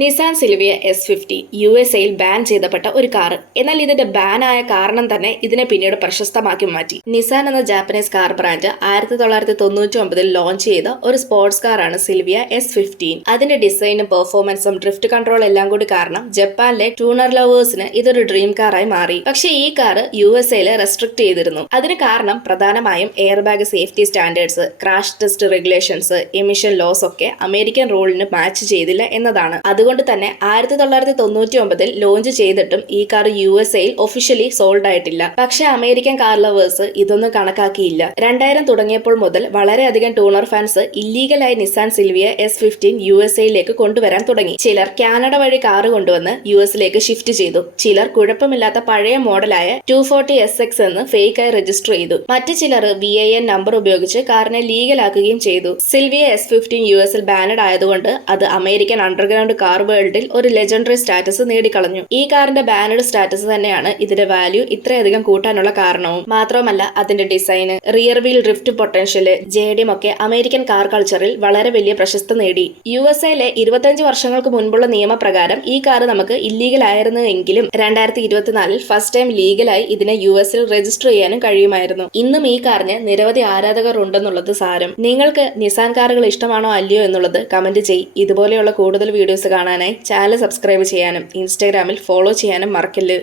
Nissan Silvia S50 USA-ൽ ban ചെയ്തപ്പെട്ട ഒരു car. എന്നാൽ ഇതിന്റെ ബാൻ ആയ കാരണം തന്നെ ഇതിനെ പിന്നീട് പ്രശസ്തമാക്കി മാറ്റി. നിസാൻ എന്ന ജാപ്പനീസ് കാർ ബ്രാൻഡ് 1999-ൽ ലോഞ്ച് ചെയ്ത ഒരു സ്പോർട്സ് കാറാണ് സിൽവിയ S50. അതിന്റെ ഡിസൈനും പെർഫോമൻസും ഡ്രിഫ്റ്റ് കൺട്രോൾ എല്ലാം കൂടി കാരണം ജപ്പാനിലെ ടൂണർ ലവേഴ്സിന് ഇതൊരു ഡ്രീം കാറായി മാറി. പക്ഷേ ഈ കാർ USA-ൽ റെസ്ട്രിക്ട് ചെയ്തിരുന്നു. അതിന് കാരണം പ്രധാനമായും air bag safety standards, crash test regulations, emission laws ഒക്കെ അമേരിക്കൻ റൂളിന് മാച്ച് ചെയ്തില്ല എന്നതാണ്. അതുകൊണ്ട് തന്നെ 1999-ൽ ലോഞ്ച് ചെയ്തിട്ടും ഈ കാർ USA-ൽ ഒഫീഷ്യലി സോൾഡ് ആയിട്ടില്ല. പക്ഷെ അമേരിക്കൻ കാർ ലവേഴ്സ് ഇതൊന്നും കണക്കാക്കിയില്ല. 2000 തുടങ്ങിയപ്പോൾ മുതൽ വളരെയധികം ടൂണർ ഫാൻസ് ഇല്ലീഗലായി നിസാൻ സിൽവിയ S50 USA-ലേക്ക് കൊണ്ടുവരാൻ തുടങ്ങി. ചിലർ കാനഡ വഴി കാർ കൊണ്ടുവന്ന് US-ലേക്ക് ഷിഫ്റ്റ് ചെയ്തു. ചിലർ കുഴപ്പമില്ലാത്ത പഴയ മോഡലായ 240SX എന്ന് ഫേക്കായി രജിസ്റ്റർ ചെയ്തു. മറ്റു ചിലർ VIN നമ്പർ ഉപയോഗിച്ച് കാറിനെ ലീഗലാക്കുകയും ചെയ്തു. സിൽവിയ S50 US-ൽ ബാനഡ് ആയതുകൊണ്ട് അത് അമേരിക്കൻ അണ്ടർഗ്രൗണ്ട് കാർ വേൾഡിൽ ഒരു ലെജൻഡറി സ്റ്റാറ്റസ് നേടിക്കളഞ്ഞു. ഈ കാറിന്റെ ബാനഡ് സ്റ്റാറ്റസ് തന്നെയാണ് ഇതിന്റെ വാല്യൂ ഇത്രയധികം കൂട്ടാനുള്ള കാരണവും. മാത്രമല്ല അതിന്റെ ഡിസൈന്, rear wheel drift potential, JDM ഒക്കെ അമേരിക്കൻ കാർ കൾച്ചറിൽ വളരെ വലിയ പ്രശസ്തി നേടി. USA-ലെ 25 വർഷങ്ങൾക്ക് മുൻപുള്ള നിയമപ്രകാരം ഈ കാർ നമുക്ക് ഇല്ലീഗൽ ആയിരുന്നു എങ്കിലും 2024-ൽ ഫസ്റ്റ് ടൈം ലീഗലായി ഇതിനെ US-ൽ രജിസ്റ്റർ ചെയ്യാനും കഴിയുമായിരുന്നു. ഇന്നും ഈ കാറിന് നിരവധി ആരാധകർ ഉണ്ടെന്നുള്ളത് സാരം. നിങ്ങൾക്ക് നിസാൻ കാറുകൾ ഇഷ്ടമാണോ അല്ലയോ എന്നുള്ളത് കമന്റ് ചെയ്യ്. ഇതുപോലെയുള്ള കൂടുതൽ വീഡിയോസ് കാണാനായി ചാനൽ സബ്സ്ക്രൈബ് ചെയ്യാനും ഇൻസ്റ്റാഗ്രാമിൽ ഫോളോ ചെയ്യാനും മറക്കല്ല്.